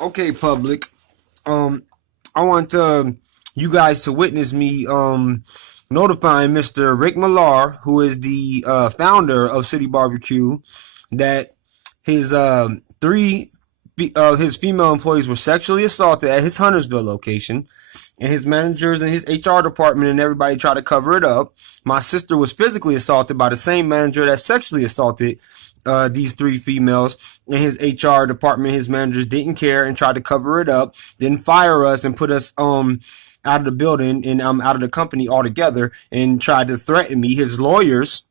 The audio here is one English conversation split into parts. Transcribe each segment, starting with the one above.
Okay, public. I want you guys to witness me notifying Mr. Rick Malar, who is the founder of City Barbecue, that his three of his female employees were sexually assaulted at his Huntersville location, and his managers and his HR department and everybody tried to cover it up. My sister was physically assaulted by the same manager that sexually assaulted these three females, and his HR department, his managers didn't care and tried to cover it up, then fire us and put us out of the building and out of the company altogether, and tried to threaten me. His lawyers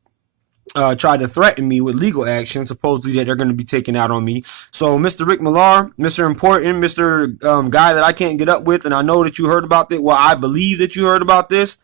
tried to threaten me with legal action, supposedly that they're going to be taken out on me. So, Mr. Rick Malar, Mr. Important, Mr. Guy that I can't get up with, and I know that you heard about this. Well, I believe that you heard about this.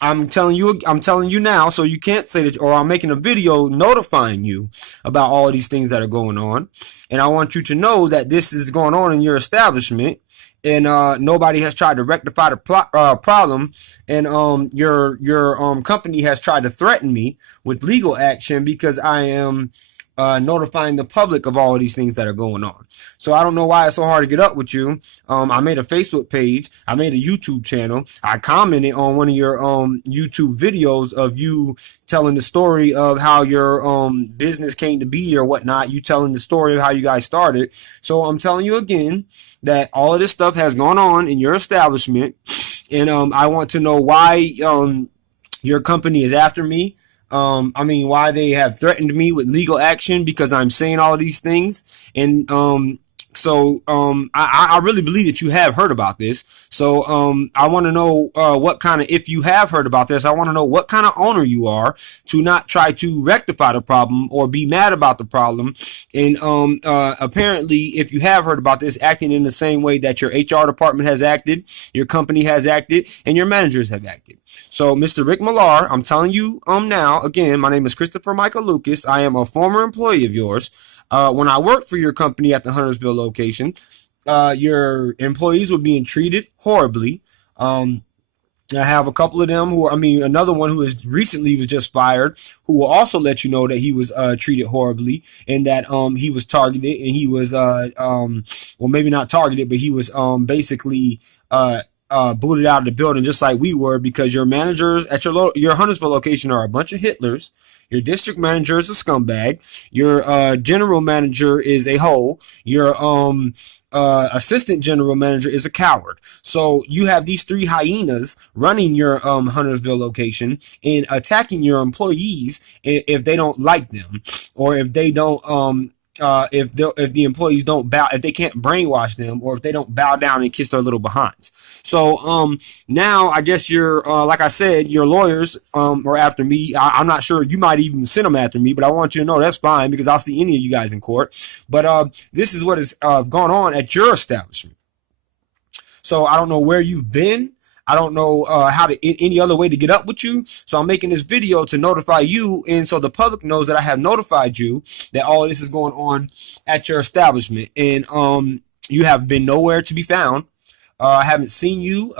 I'm telling you now, so you can't say that, or I'm making a video notifying you about all of these things that are going on. And I want you to know that this is going on in your establishment, and nobody has tried to rectify the problem, and your company has tried to threaten me with legal action because I am notifying the public of all of these things that are going on. So I don't know why it's so hard to get up with you. I made a Facebook page. I made a YouTube channel. I commented on one of your YouTube videos of you telling the story of how your business came to be or whatnot. You telling the story of how you guys started. So I'm telling you again that all of this stuff has gone on in your establishment, and I want to know why your company is after me. Why they have threatened me with legal action because I'm saying all of these things. And I really believe that you have heard about this. So I want to know what kind of, if you have heard about this, I want to know what kind of owner you are to not try to rectify the problem or be mad about the problem. And apparently, if you have heard about this, acting in the same way that your HR department has acted, your company has acted, and your managers have acted. So, Mr. Rick Malar, I'm telling you now, again, my name is Christopher Michael Lucas. I am a former employee of yours. When I worked for your company at the Huntersville location, your employees were being treated horribly. I have a couple of them another one who is recently was just fired, who will also let you know that he was treated horribly, and that he was targeted, and he was maybe not targeted, but he was basically booted out of the building just like we were, because your managers at your Huntersville location are a bunch of Hitlers. Your district manager is a scumbag. Your general manager is a hoe. Your assistant general manager is a coward. So you have these three hyenas running your Huntersville location and attacking your employees if they don't like them, or if they don't if the employees don't bow, if they can't brainwash them, or if they don't bow down and kiss their little behinds. So now I guess you're like I said, your lawyers are after me. I'm not sure, you might even send them after me, but I want you to know that's fine, because I'll see any of you guys in court. But this is what has gone on at your establishment. So I don't know where you've been. I don't know any other way to get up with you. So I'm making this video to notify you, and so the public knows that I have notified you that all of this is going on at your establishment. And you have been nowhere to be found. I haven't seen you,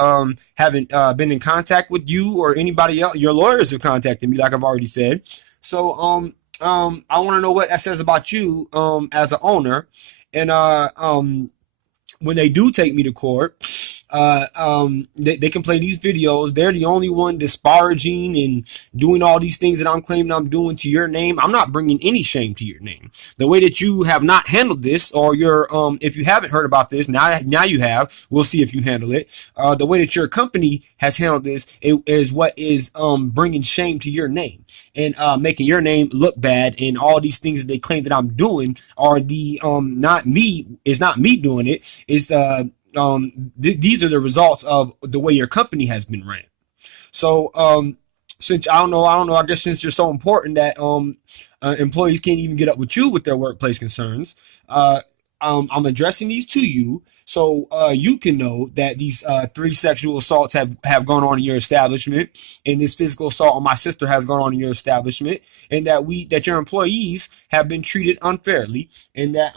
haven't been in contact with you or anybody else. Your lawyers have contacted me, like I've already said. So I want to know what that says about you as an owner. And when they do take me to court, they can play these videos. They're the only one disparaging and doing all these things that I'm claiming I'm doing to your name. I'm not bringing any shame to your name. The way that you have not handled this, or your if you haven't heard about this, now you have. We'll see if you handle it. The way that your company has handled this is what is bringing shame to your name, and making your name look bad. And all these things that they claim that I'm doing are the not me. It's not me doing it. It's these are the results of the way your company has been ran. So since I don't know, I guess since you're so important that employees can't even get up with you with their workplace concerns, I'm addressing these to you so you can know that these three sexual assaults have gone on in your establishment, and this physical assault on my sister has gone on in your establishment, and that your employees have been treated unfairly, and that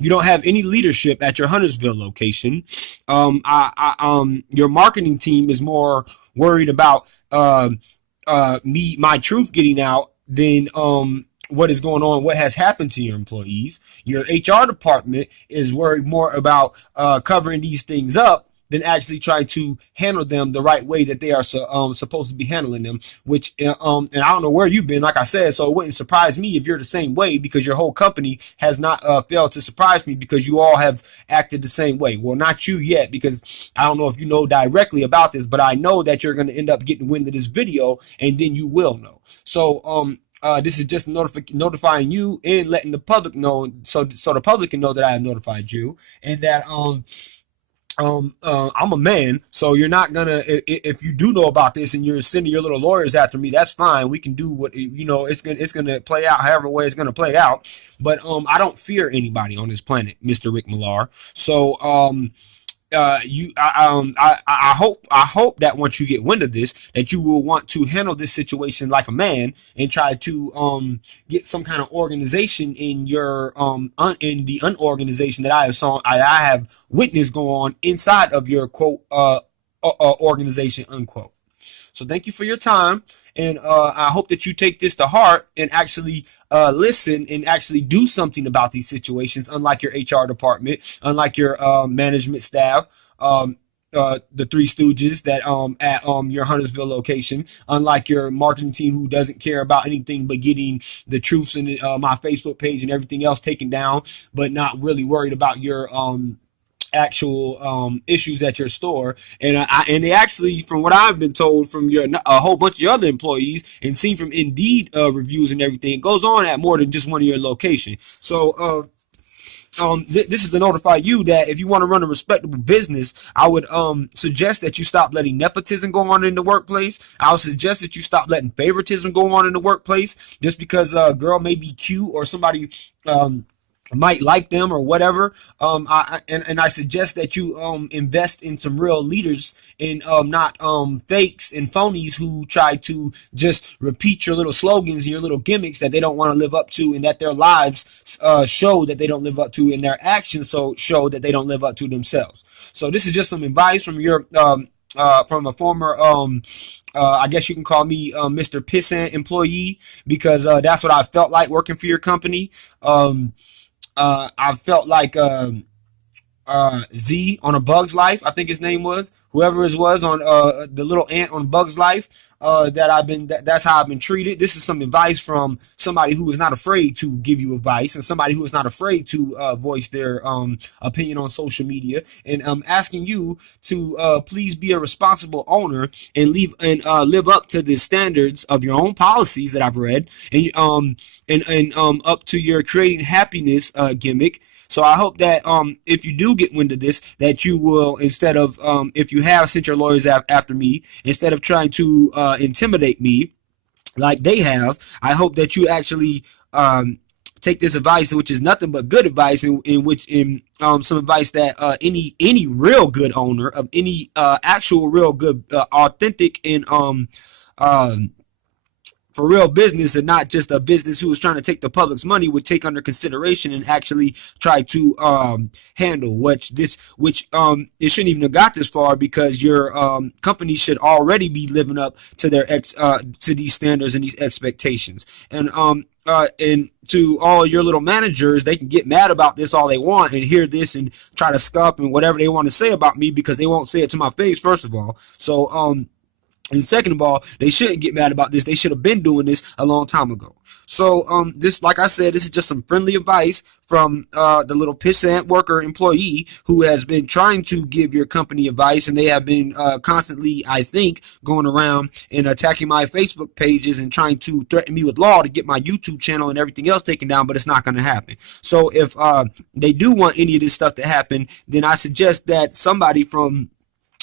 you don't have any leadership at your Huntersville location. Your marketing team is more worried about my truth getting out than what is going on, what has happened to your employees. Your HR department is worried more about covering these things up than actually trying to handle them the right way that they are supposed to be handling them. Which and I don't know where you've been, like I said, so it wouldn't surprise me if you're the same way, because your whole company has not failed to surprise me, because you all have acted the same way. Well, not you yet, because I don't know if you know directly about this, but I know that you're going to end up getting wind of this video, and then you will know. So this is just notifying you and letting the public know, so the public can know that I have notified you, and that I'm a man, so you're not gonna, if you do know about this and you're sending your little lawyers after me, that's fine. We can do what, it's gonna play out however way it's gonna play out. But I don't fear anybody on this planet, Mr. Rick Malir. So I hope that once you get wind of this, that you will want to handle this situation like a man, and try to get some kind of organization in your in the unorganization that I have witnessed go on inside of your quote organization, unquote. So thank you for your time, and I hope that you take this to heart and actually listen and actually do something about these situations, unlike your HR department, unlike your management staff, the Three Stooges that at your Huntersville location, unlike your marketing team who doesn't care about anything but getting the truths in my Facebook page and everything else taken down, but not really worried about your actual issues at your store. And they actually, from what I've been told from a whole bunch of your other employees, and seen from Indeed reviews and everything, it goes on at more than just one of your location. So this is to notify you that if you want to run a respectable business, I would suggest that you stop letting nepotism go on in the workplace. I would suggest that you stop letting favoritism go on in the workplace, just because a girl may be cute or somebody might like them or whatever. I suggest that you invest in some real leaders, and not fakes and phonies who try to just repeat your little slogans and your little gimmicks that they don't want to live up to, and that their lives show that they don't live up to, and their actions show that they don't live up to themselves. So this is just some advice from your from a former I guess you can call me Mr. Pissant employee, because that's what I felt like working for your company. I felt like Z on A Bug's Life, I think his name was, whoever it was on the little ant on Bug's Life, that's how I've been treated. This is some advice from somebody who is not afraid to give you advice, and somebody who is not afraid to voice their opinion on social media. And I'm asking you to please be a responsible owner and live up to the standards of your own policies that I've read, and up to your creating happiness gimmick. So I hope that if you do get wind of this, that you will, instead of if you have sent your lawyers after me, instead of trying to intimidate me like they have, I hope that you actually take this advice, which is nothing but good advice, in some advice that any real good owner of any actual real good authentic and for real business, and not just a business who is trying to take the public's money, would take under consideration and actually try to handle. It shouldn't even have got this far, because your company should already be living up to their to these standards and these expectations. And to all your little managers, they can get mad about this all they want and hear this and try to scuff and whatever they want to say about me, because they won't say it to my face, first of all. So and second of all, they shouldn't get mad about this. They should have been doing this a long time ago. So this, like I said, this is just some friendly advice from the little pissant worker employee who has been trying to give your company advice, and they have been constantly, I think, going around and attacking my Facebook pages and trying to threaten me with law to get my YouTube channel and everything else taken down, but it's not going to happen. So if they do want any of this stuff to happen, then I suggest that somebody from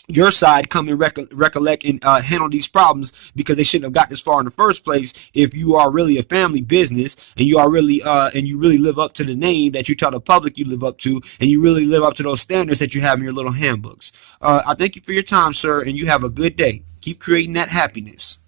your side come and recollect and handle these problems, because they shouldn't have got this far in the first place. If you are really a family business, and you are really and you really live up to the name that you tell the public you live up to, and you really live up to those standards that you have in your little handbooks. I thank you for your time, sir, and you have a good day. Keep creating that happiness.